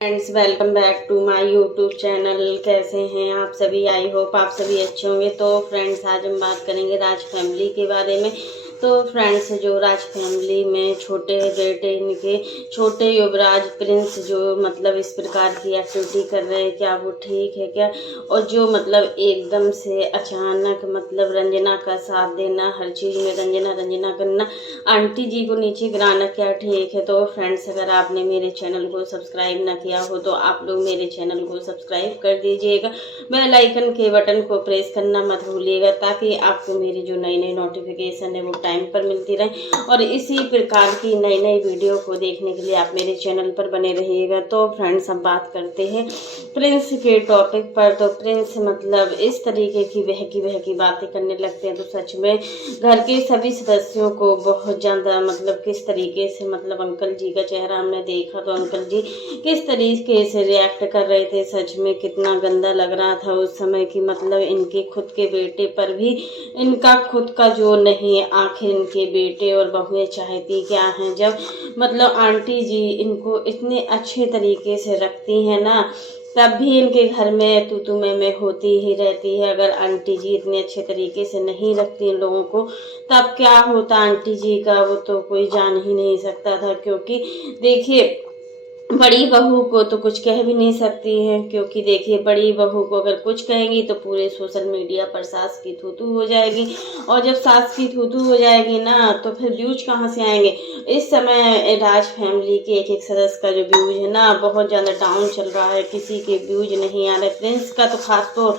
Friends, welcome back to my YouTube channel. कैसे हैं आप सभी? आई होप आप सभी अच्छे होंगे। तो फ्रेंड्स, आज हम बात करेंगे राज फैमिली के बारे में। तो फ्रेंड्स, जो राज फैमिली में छोटे बेटे इनके छोटे युवराज प्रिंस जो मतलब इस प्रकार की एक्टिविटी कर रहे हैं, क्या वो ठीक है क्या? और जो मतलब एकदम से अचानक मतलब रंजना का साथ देना, हर चीज़ में रंजना रंजना करना, आंटी जी को नीचे गिराना, क्या ठीक है? तो फ्रेंड्स, अगर आपने मेरे चैनल को सब्सक्राइब ना किया हो तो आप लोग मेरे चैनल को सब्सक्राइब कर दीजिएगा। बेल आइकन के बटन को प्रेस करना मत भूलिएगा, ताकि आपको मेरी जो नई नई नोटिफिकेशन है वो टाइम पर मिलती रहे और इसी प्रकार की नई नई वीडियो को देखने के लिए आप मेरे चैनल पर बने रहिएगा। तो फ्रेंड्स, हम बात करते हैं प्रिंस के टॉपिक पर। तो प्रिंस मतलब इस तरीके की बहकी बातें करने लगते हैं, तो सच में घर के सभी सदस्यों को बहुत ज़्यादा मतलब किस तरीके से मतलब अंकल जी का चेहरा हमने देखा तो अंकल जी किस तरीके से रिएक्ट कर रहे थे। सच में कितना गंदा लग रहा था उस समय कि मतलब इनके खुद के बेटे पर भी इनका खुद का जो नहीं है। आखिर इनके बेटे और बहुएं चाहती क्या हैं, जब मतलब आंटी जी इनको इतने अच्छे तरीके से रखती हैं ना, तब भी इनके घर में तू मैं होती ही रहती है। अगर आंटी जी इतने अच्छे तरीके से नहीं रखती इन लोगों को, तब क्या होता आंटी जी का, वो तो कोई जान ही नहीं सकता था। क्योंकि देखिए, बड़ी बहू को तो कुछ कह भी नहीं सकती है, क्योंकि देखिए बड़ी बहू को अगर कुछ कहेंगी तो पूरे सोशल मीडिया पर सास की थूथू हो जाएगी, और जब सास की थूथू हो जाएगी ना, तो फिर व्यूज कहाँ से आएंगे? इस समय राज फैमिली के एक एक सदस्य का जो व्यूज है ना, बहुत ज़्यादा डाउन चल रहा है। किसी के व्यूज नहीं आ रहे, प्रिंस का तो खास तो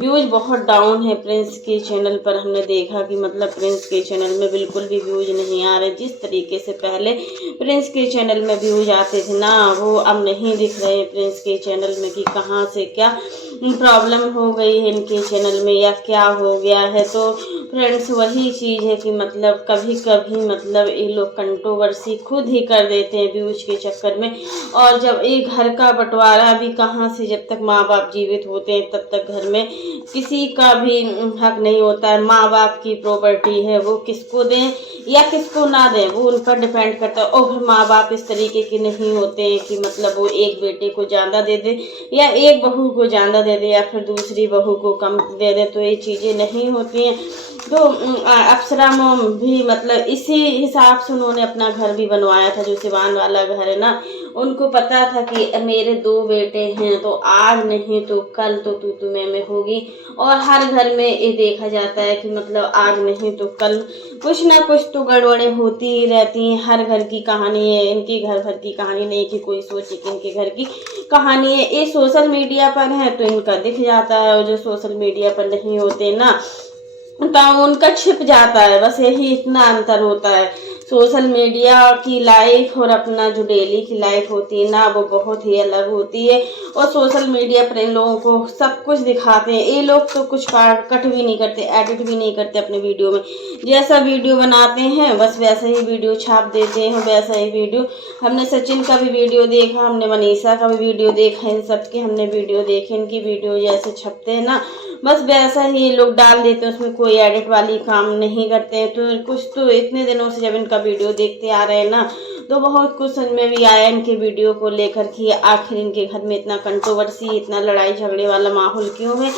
व्यूज बहुत डाउन है। प्रिंस के चैनल पर हमने देखा कि मतलब प्रिंस के चैनल में बिल्कुल भी व्यूज नहीं आ रहे। जिस तरीके से पहले प्रिंस के चैनल में व्यूज आते थे ना, वो अब नहीं दिख रहे प्रिंस के चैनल में कि कहाँ से क्या प्रॉब्लम हो गई है इनके चैनल में या क्या हो गया है। तो फ्रेंड्स, वही चीज़ है कि मतलब कभी कभी मतलब ये लोग कंट्रोवर्सी खुद ही कर देते हैं व्यूज के चक्कर में। और जब एक घर का बंटवारा भी कहाँ से, जब तक माँ बाप जीवित होते हैं तब तक घर में किसी का भी हक नहीं होता है। माँ बाप की प्रॉपर्टी है, वो किसको दें या किसको ना दें वो उन पर डिपेंड करता है। और फिर माँ बाप इस तरीके के नहीं होते हैं कि मतलब वो एक बेटे को ज़्यादा दे दे या एक बहू को ज़्यादा दे दे या फिर दूसरी बहू को कम दे दे, तो ये चीज़ें नहीं होती हैं। तो अप्सरा मोम भी मतलब इसी हिसाब से उन्होंने अपना घर भी बनवाया था, जो सिवान वाला घर है ना। उनको पता था कि मेरे दो बेटे हैं, तो आज नहीं तो कल तो तू मैं होगी। और हर घर में ये देखा जाता है कि मतलब आज नहीं तो कल कुछ ना कुछ तो गड़बड़े होती ही रहती हैं। हर घर की कहानी है, इनके घर भर की कहानी नहीं कि कोई सोचे कि इनके घर की कहानी है। ये सोशल मीडिया पर है तो इनका दिख जाता है, और जो सोशल मीडिया पर नहीं होते ना तो उनका छिप जाता है। बस यही इतना अंतर होता है। सोशल मीडिया की लाइफ और अपना जो डेली की लाइफ होती है ना, वो बहुत ही अलग होती है। और सोशल मीडिया पर इन लोगों को सब कुछ दिखाते हैं। ये लोग तो कुछ कट भी नहीं करते, एडिट भी नहीं करते अपने वीडियो में। जैसा वीडियो बनाते हैं बस वैसा ही वीडियो छाप देते हैं, वैसा ही वीडियो। हमने सचिन का भी वीडियो देखा, हमने मनीषा का भी वीडियो देखा, इन सबके हमने वीडियो देखे। इनकी वीडियो जैसे छपते हैं ना, बस वैसा ही लोग डाल देते हैं, उसमें कोई एडिट वाली काम नहीं करते हैं। तो कुछ तो इतने दिनों से जब इनका वीडियो देखते आ रहे हैं ना, तो बहुत कुछ समझ में भी आया इनके वीडियो को लेकर कि आखिर इनके घर में इतना कंट्रोवर्सी, इतना लड़ाई झगड़े वाला माहौल क्यों है।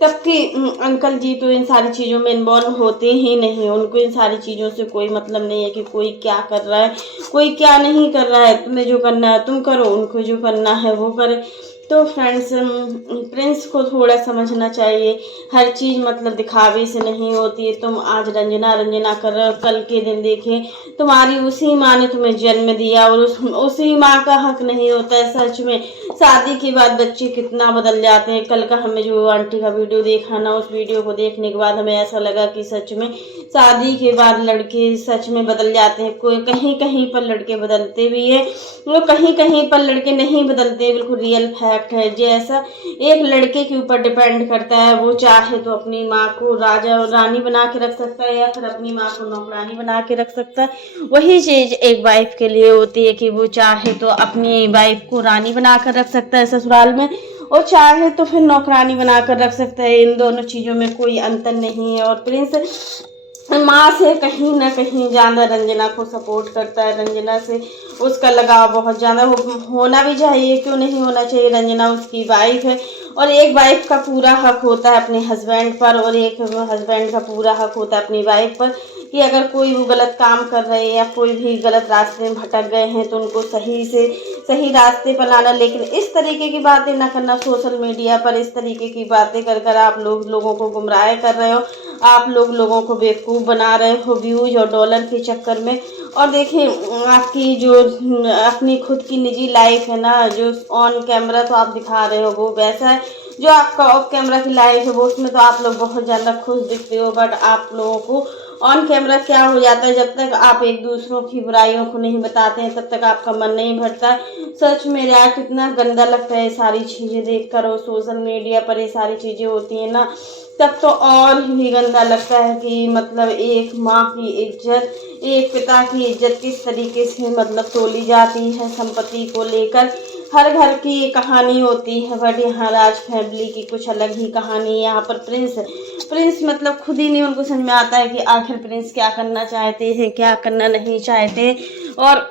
तबकि अंकल जी तो इन सारी चीज़ों में इन्वॉल्व होते ही नहीं। उनको इन सारी चीज़ों से कोई मतलब नहीं है कि कोई क्या कर रहा है, कोई क्या नहीं कर रहा है। तुम्हें जो करना है तुम करो, उनको जो करना है वो करे। तो फ्रेंड्स, प्रिंस को थोड़ा समझना चाहिए, हर चीज़ मतलब दिखावे से नहीं होती है। तुम आज रंजना रंजना कर रहे हो, कल के दिन देखें तुम्हारी उसी माँ ने तुम्हें जन्म दिया और उसी माँ का हक नहीं होता है। सच में शादी के बाद बच्चे कितना बदल जाते हैं। कल का हमें जो आंटी का वीडियो देखा ना, उस वीडियो को देखने के बाद हमें ऐसा लगा कि सच में शादी के बाद लड़के सच में बदल जाते हैं। कोई कहीं कहीं पर लड़के बदलते भी है, वो कहीं कहीं पर लड़के नहीं बदलते। बिल्कुल रियल फैक्ट है। जैसा एक लड़के के ऊपर डिपेंड करता है, वो चाहे तो अपनी माँ को राजा और रानी बना के रख सकता है या फिर अपनी माँ को नौकरानी बना के रख सकता है। वही चीज एक वाइफ के लिए होती है कि वो चाहे तो अपनी वाइफ को रानी बनाकर रख सकता है ससुराल में, और चाहे तो फिर नौकरानी बनाकर रख सकता है। इन दोनों चीज़ों में कोई अंतर नहीं है। और प्रिंस माँ से कहीं ना कहीं ज़्यादा रंजना को सपोर्ट करता है। रंजना से उसका लगाव बहुत ज़्यादा होना भी चाहिए, क्यों नहीं होना चाहिए। रंजना उसकी वाइफ है और एक वाइफ का पूरा हक होता है अपने हस्बैंड पर, और एक हस्बैंड का पूरा हक होता है अपनी वाइफ पर कि अगर कोई वो गलत काम कर रहे हैं या कोई भी गलत रास्ते में भटक गए हैं तो उनको सही से सही रास्ते पर लाना। लेकिन इस तरीके की बातें ना करना, सोशल मीडिया पर इस तरीके की बातें कर कर आप लोगों को गुमराह कर रहे हो, आप लोगों को बेवकूफ़ बना रहे हो व्यूज और डॉलर के चक्कर में। और देखिए, आपकी जो अपनी खुद की निजी लाइफ है ना, जो ऑन कैमरा तो आप दिखा रहे हो वो वैसा है, जो आपका ऑफ कैमरा की लाइफ है वो उसमें तो आप लोग बहुत ज़्यादा खुश दिखते हो। बट आप लोगों को ऑन कैमरा क्या हो जाता है, जब तक आप एक दूसरों की बुराइयों को नहीं बताते हैं तब तक आपका मन नहीं भरता। सच में यार कितना गंदा लगता है ये सारी चीज़ें देखकर, और सोशल मीडिया पर ये सारी चीज़ें होती हैं ना, तब तो और भी गंदा लगता है कि मतलब एक माँ की इज्जत, एक पिता की इज्जत किस तरीके से मतलब तोली जाती है संपत्ति को लेकर। हर घर की कहानी होती है, बट यहाँ राज फैमिली की कुछ अलग ही कहानी है। यहाँ पर प्रिंस मतलब खुद ही नहीं उनको समझ में आता है कि आखिर प्रिंस क्या करना चाहते हैं, क्या करना नहीं चाहते। और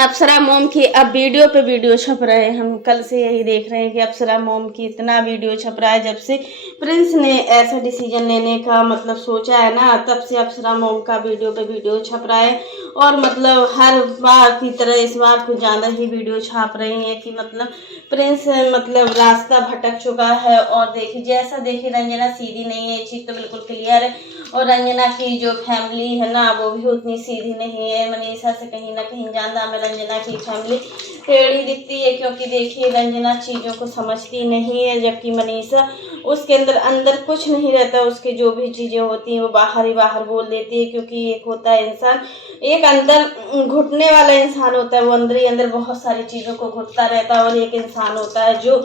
अप्सरा मोम की अब वीडियो पे वीडियो छप रहे हैं। हम कल से यही देख रहे हैं कि अप्सरा मोम की इतना वीडियो छप रहा है, जब से प्रिंस ने ऐसा डिसीजन लेने का मतलब सोचा है ना, तब से अप्सरा मोम का वीडियो पे वीडियो छप रहा है। और मतलब हर बार की तरह इस बार कुछ ज़्यादा ही वीडियो छाप रही हैं कि मतलब प्रिंस मतलब रास्ता भटक चुका है। और देखिए, जैसा देखिए रंजना सीधी नहीं है, ये चीज़ तो बिल्कुल क्लियर है। और रंजना की जो फैमिली है ना वो भी उतनी सीधी नहीं है। मनीषा से कहीं ना कहीं ज़्यादा हमें रंजना की फैमिली टेढ़ी दिखती है, क्योंकि देखिए रंजना चीज़ों को समझती नहीं है, जबकि मनीषा उसके अंदर कुछ नहीं रहता। उसके जो भी चीज़ें होती हैं वो बाहर ही बाहर बोल देती है, क्योंकि एक होता है इंसान, एक अंदर घुटने वाला इंसान होता है, वो अंदर ही अंदर बहुत सारी चीज़ों को घुटता रहता है। और एक इंसान होता है जो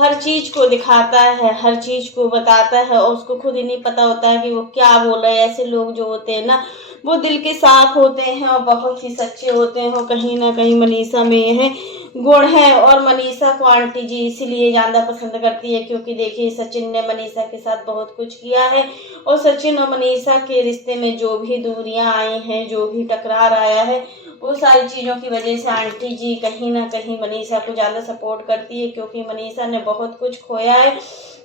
हर चीज़ को दिखाता है, हर चीज़ को बताता है, और उसको खुद ही नहीं पता होता है कि वो क्या बोल रहे हैं। ऐसे लोग जो होते हैं ना वो दिल के साफ होते हैं और बहुत ही सच्चे होते हैं। और कहीं ना कहीं मनीषा में यह गुण है, और मनीषा को आंटी जी इसीलिए ज़्यादा पसंद करती है, क्योंकि देखिए सचिन ने मनीषा के साथ बहुत कुछ किया है। और सचिन और मनीषा के रिश्ते में जो भी दूरियां आई हैं, जो भी टकरार आया है, वो सारी चीज़ों की वजह से आंटी जी कहीं ना कहीं मनीषा को ज़्यादा सपोर्ट करती है, क्योंकि मनीषा ने बहुत कुछ खोया है।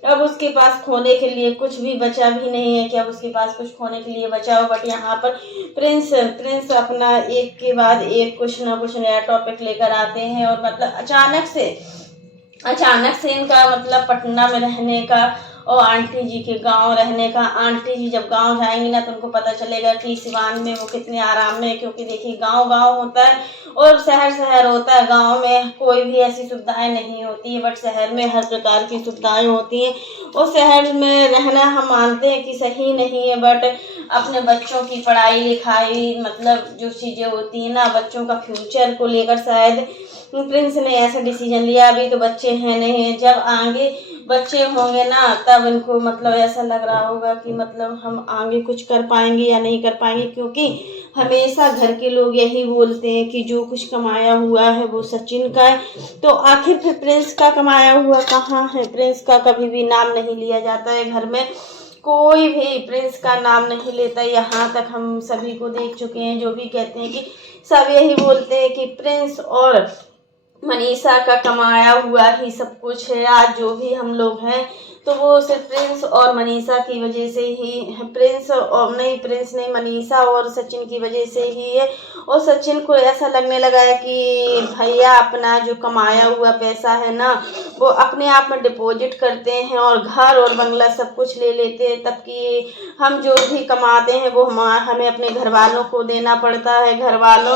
अब उसके पास खोने के लिए कुछ भी बचा भी नहीं है कि अब उसके पास कुछ खोने के लिए बचा हो। बट यहाँ पर प्रिंस अपना एक के बाद एक कुछ ना कुछ नया टॉपिक लेकर आते हैं। और मतलब अचानक से इनका मतलब पटना में रहने का और आंटी जी के गांव रहने का। आंटी जी जब गांव जाएंगी ना तो उनको पता चलेगा कि सिवान में वो कितने आराम में है, क्योंकि देखिए गांव होता है और शहर होता है। गांव में कोई भी ऐसी सुविधाएं नहीं होती है, बट शहर में हर प्रकार की सुविधाएं होती हैं। और शहर में रहना हम मानते हैं कि सही नहीं है, बट अपने बच्चों की पढ़ाई लिखाई मतलब जो चीज़ें होती हैं ना, बच्चों का फ्यूचर को लेकर शायद प्रिंस ने ऐसा डिसीजन लिया। अभी तो बच्चे हैं नहीं, जब आगे बच्चे होंगे ना तब इनको मतलब ऐसा लग रहा होगा कि मतलब हम आगे कुछ कर पाएंगे या नहीं कर पाएंगे, क्योंकि हमेशा घर के लोग यही बोलते हैं कि जो कुछ कमाया हुआ है वो सचिन का है। तो आखिर फिर प्रिंस का कमाया हुआ कहाँ है? प्रिंस का कभी भी नाम नहीं लिया जाता है घर में, कोई भी प्रिंस का नाम नहीं लेता। यहाँ तक हम सभी को देख चुके हैं, जो भी कहते हैं कि सब यही बोलते हैं कि प्रिंस और मनीषा का कमाया हुआ ही सब कुछ है। आज जो भी हम लोग हैं तो वो सिर्फ प्रिंस और मनीषा की वजह से ही, प्रिंस नहीं मनीषा और सचिन की वजह से ही है। और सचिन को ऐसा लगने लगा है कि भैया अपना जो कमाया हुआ पैसा है ना वो अपने आप में डिपॉजिट करते हैं और घर और बंगला सब कुछ ले लेते हैं, तब कि हम जो भी कमाते हैं वो हमें अपने घर वालों को देना पड़ता है। घर वालों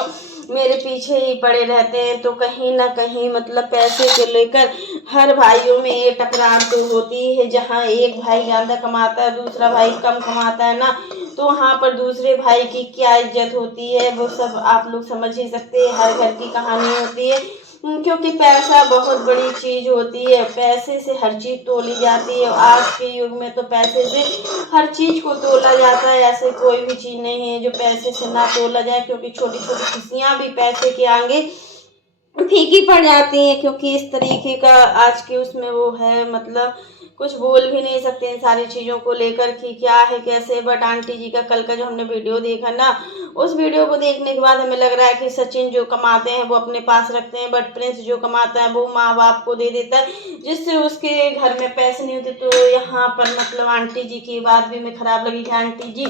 मेरे पीछे ही पड़े रहते हैं। तो कहीं ना कहीं मतलब पैसे को लेकर हर भाइयों में ये टकरार तो होती है। जहाँ एक भाई ज़्यादा कमाता है दूसरा भाई कम कमाता है ना, तो वहाँ पर दूसरे भाई की क्या इज्जत होती है वो सब आप लोग समझ ही सकते हैं। हर घर की कहानी होती है, क्योंकि पैसा बहुत बड़ी चीज़ होती है। पैसे से हर चीज़ तोली जाती है। आज के युग में तो पैसे से हर चीज़ को तोला जाता है। ऐसे कोई भी चीज़ नहीं है जो पैसे से ना तोला जाए, क्योंकि छोटी छोटी खुशियाँ भी पैसे के आगे फीकी पड़ जाती हैं। क्योंकि इस तरीके का आज के उसमें वो है मतलब कुछ बोल भी नहीं सकते इन सारी चीज़ों को लेकर कि क्या है कैसे। बट आंटी जी का कल का जो हमने वीडियो देखा ना, उस वीडियो को देखने के बाद हमें लग रहा है कि सचिन जो कमाते हैं वो अपने पास रखते हैं, बट प्रिंस जो कमाता है वो माँ बाप को दे देता है, जिससे उसके घर में पैसे नहीं होते। तो यहाँ पर मतलब आंटी जी की बात भी हमें खराब लगी कि आंटी जी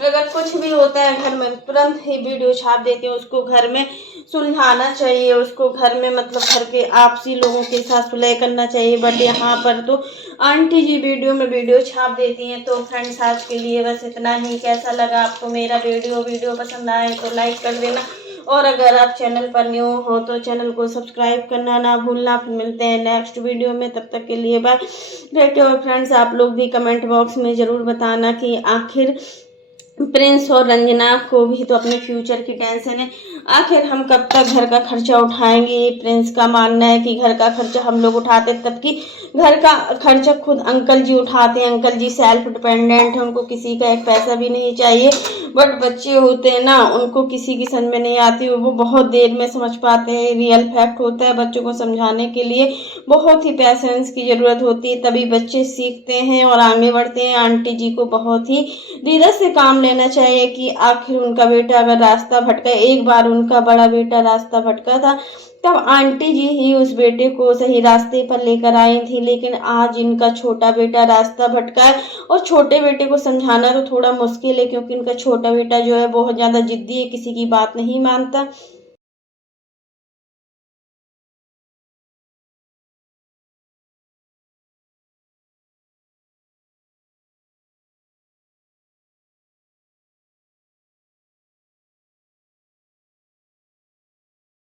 अगर कुछ भी होता है घर में तुरंत ही वीडियो छाप देती है। उसको घर में सुलझाना चाहिए, उसको घर में मतलब घर के आपसी लोगों के साथ सुलह करना चाहिए। बट यहाँ पर तो आंटी जी वीडियो छाप देती हैं। तो फ्रेंड्स आज के लिए बस इतना ही। कैसा लगा आपको मेरा वीडियो पसंद आए तो लाइक कर देना, और अगर आप चैनल पर न्यू हो तो चैनल को सब्सक्राइब करना ना भूलना। फिर मिलते हैं नेक्स्ट वीडियो में, तब तक के लिए बाय। और फ्रेंड्स आप लोग भी कमेंट बॉक्स में ज़रूर बताना कि आखिर प्रिंस और रंजना को भी तो अपने फ्यूचर की टेंशन है, आखिर हम कब तक घर का खर्चा उठाएंगे। प्रिंस का मानना है कि घर का खर्चा हम लोग उठाते, तब कि घर का खर्चा खुद अंकल जी उठाते हैं। अंकल जी सेल्फ डिपेंडेंट है, उनको किसी का एक पैसा भी नहीं चाहिए। बट बच्चे होते हैं ना, उनको किसी की समझ में नहीं आती, वो बहुत देर में समझ पाते हैं। रियल फैक्ट होता है, बच्चों को समझाने के लिए बहुत ही पैशेंस की ज़रूरत होती है, तभी बच्चे सीखते हैं और आगे बढ़ते हैं। आंटी जी को बहुत ही धीरज से काम लेना चाहिए कि आखिर उनका बेटा अगर रास्ता भटका, एक बार उनका बड़ा बेटा रास्ता भटका था, तब आंटी जी ही उस बेटे को सही रास्ते पर लेकर आई थी। लेकिन आज इनका छोटा बेटा रास्ता भटका है, और छोटे बेटे को समझाना तो थोड़ा मुश्किल है, क्योंकि इनका छोटा बेटा जो है बहुत ज़्यादा जिद्दी है, किसी की बात नहीं मानता।